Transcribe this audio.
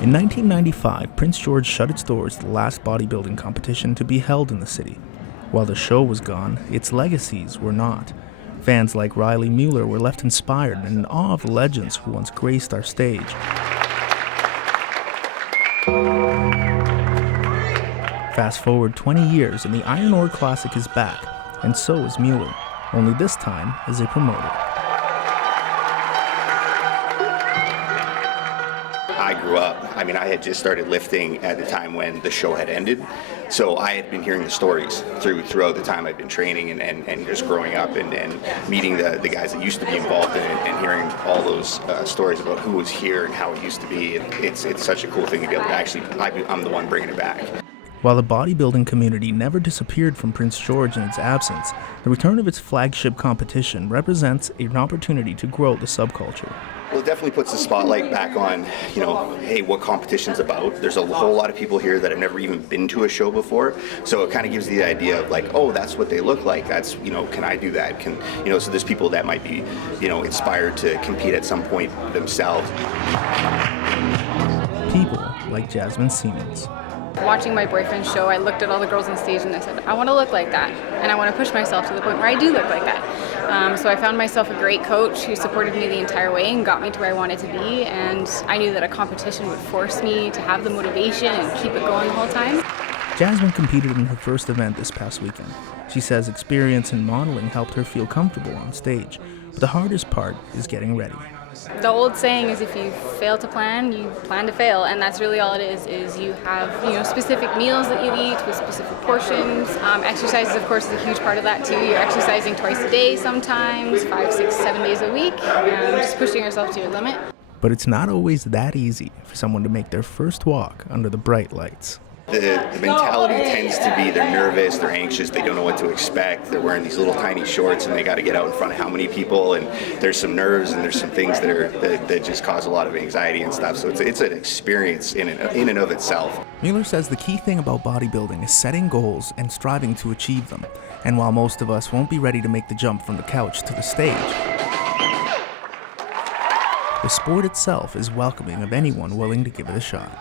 In 1995, Prince George shut its doors to the last bodybuilding competition to be held in the city. While the show was gone, its legacies were not. Fans like Riley Mueller were left inspired and in awe of the legends who once graced our stage. Fast forward 20 years and the Iron Ore Classic is back, and so is Mueller, only this time as a promoter. I grew up, I had just started lifting at the time when the show had ended, so I had been hearing the stories throughout the time I'd been training and just growing up and meeting the guys that used to be involved in it and hearing all those stories about who was here and how it used to be. It's such a cool thing to be able to actually, I'm the one bringing it back. While the bodybuilding community never disappeared from Prince George in its absence, the return of its flagship competition represents an opportunity to grow the subculture. Well, it definitely puts the spotlight back on, hey, what competition's about. There's a whole lot of people here that have never even been to a show before, so it kind of gives the idea of like, oh, that's what they look like. That's, can I do that? So there's people that might be, inspired to compete at some point themselves. People like Jasmine Siemens. Watching my boyfriend's show, I looked at all the girls on stage and I said, I want to look like that, and I want to push myself to the point where I do look like that. So I found myself a great coach who supported me the entire way and got me to where I wanted to be, and I knew that a competition would force me to have the motivation and keep it going the whole time. Jasmine competed in her first event this past weekend. She says experience in modeling helped her feel comfortable on stage, but the hardest part is getting ready. The old saying is if you fail to plan, you plan to fail, and that's really all it is you have specific meals that you eat with specific portions. Exercise, of course, is a huge part of that too. You're exercising twice a day sometimes, 5, 6, 7 days a week, just pushing yourself to your limit. But it's not always that easy for someone to make their first walk under the bright lights. The mentality tends to be they're nervous, they're anxious, they don't know what to expect, they're wearing these little tiny shorts and they got to get out in front of how many people, and there's some nerves and there's some things that just cause a lot of anxiety and stuff, so it's an experience in and of itself. Mueller says the key thing about bodybuilding is setting goals and striving to achieve them, and while most of us won't be ready to make the jump from the couch to the stage, the sport itself is welcoming of anyone willing to give it a shot.